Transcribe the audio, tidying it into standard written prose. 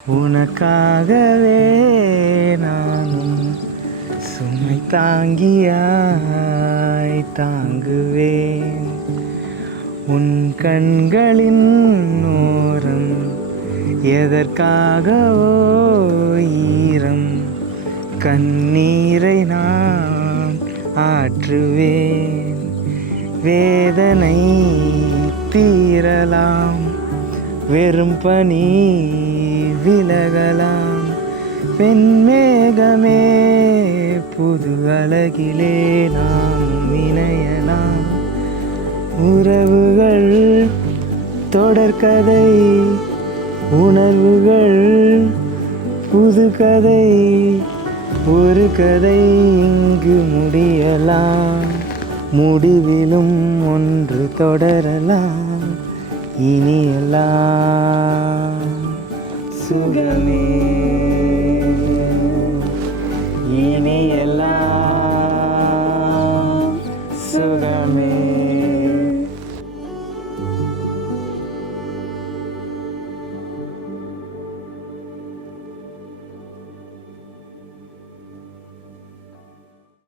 உனக்காகவே நானும் சுமை தாங்கியாய் தாங்குவேன். உன் கண்களின் ஓரம் எதற்காகவோ ஈரம், கண்ணீரை நான் ஆற்றுவேன். வேதனை தீரலாம், வெறும் பனி விலகலாம். பெண்மேகமே புது அழகிலே நாம் இணையலாம். உறவுகள் தொடர்கதை, உணர்வுகள் புது கதை. ஒரு கதை இங்கு முடியலாம், முடிவிலும் ஒன்று தொடரலாம். இனியெல்லாம் சுகமே, இனியெல்லாம்